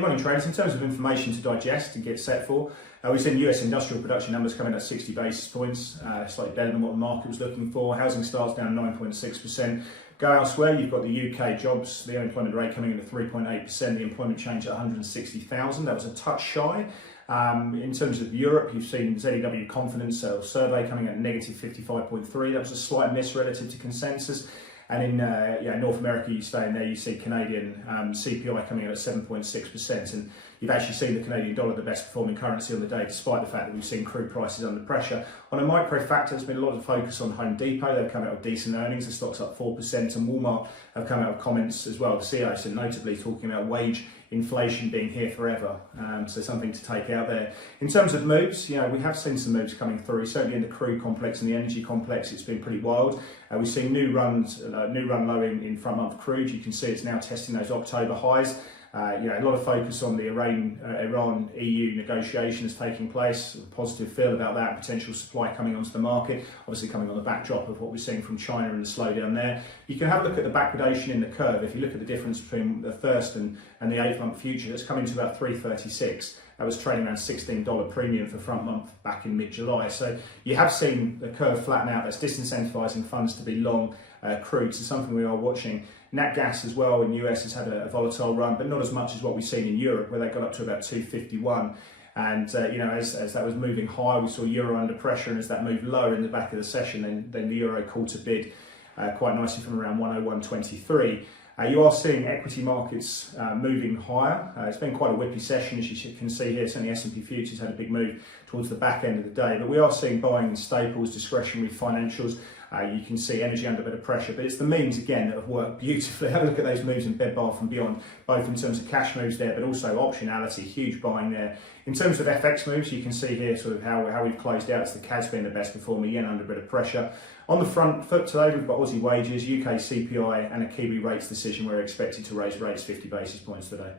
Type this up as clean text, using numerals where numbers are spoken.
In morning traders, in terms of information to digest and get set for, we've seen US industrial production numbers coming at 60 basis points, slightly better than what the market was looking for. Housing starts down 9.6%. Go elsewhere, you've got the UK jobs, the unemployment rate coming in at 3.8%, the employment change at 160,000. That was a touch shy. In terms of Europe, you've seen ZEW confidence survey coming at negative 55.3. That was a slight miss relative to consensus. And in North America, you stay in there, you see Canadian CPI coming in at 7.6%. And you've actually seen the Canadian dollar the best performing currency on the day, despite the fact that we've seen crude prices under pressure. On a micro factor, there's been a lot of focus on Home Depot. They've come out with decent earnings. The stock's up 4%. And Walmart have come out with comments as well. The CEO, so notably talking about wage inflation being here forever. So something to take out there. In terms of moves, we have seen some moves coming through. Certainly in the crude complex and the energy complex, it's been pretty wild. We've seen new run low in front month crude. You can see it's now testing those October highs. A lot of focus on the Iran-EU negotiations taking place. A positive feel about that, potential supply coming onto the market, obviously coming on the backdrop of what we're seeing from China and the slowdown there. You can have a look at the backwardation in the curve. If you look at the difference between the first and the 8-month future, that's coming to about 336. That was trading around $16 premium for front month back in mid-July. So you have seen the curve flatten out. That's disincentivizing funds to be long crude. So something we are watching. Nat gas as well in the US has had a volatile run, but not as much as what we've seen in Europe, where they got up to about 251. And as that was moving higher, we saw euro under pressure, and as that moved lower in the back of the session, then the euro caught a bid quite nicely from around 101.23. You are seeing equity markets moving higher. It's been quite a whippy session, as you can see here. Certainly S&P futures had a big move towards the back end of the day, but we are seeing buying in staples, discretionary financials. You can see energy under a bit of pressure, but it's the means again that have worked beautifully. Have a look at those moves in Bed Bath and Beyond, both in terms of cash moves there, but also optionality, huge buying there. In terms of FX moves, you can see here sort of how we've closed out. It's the CAD being the best performer, yen under a bit of pressure. On the front foot today, we've got Aussie wages, UK CPI, and a Kiwi rates decision. We're expected to raise rates 50 basis points today.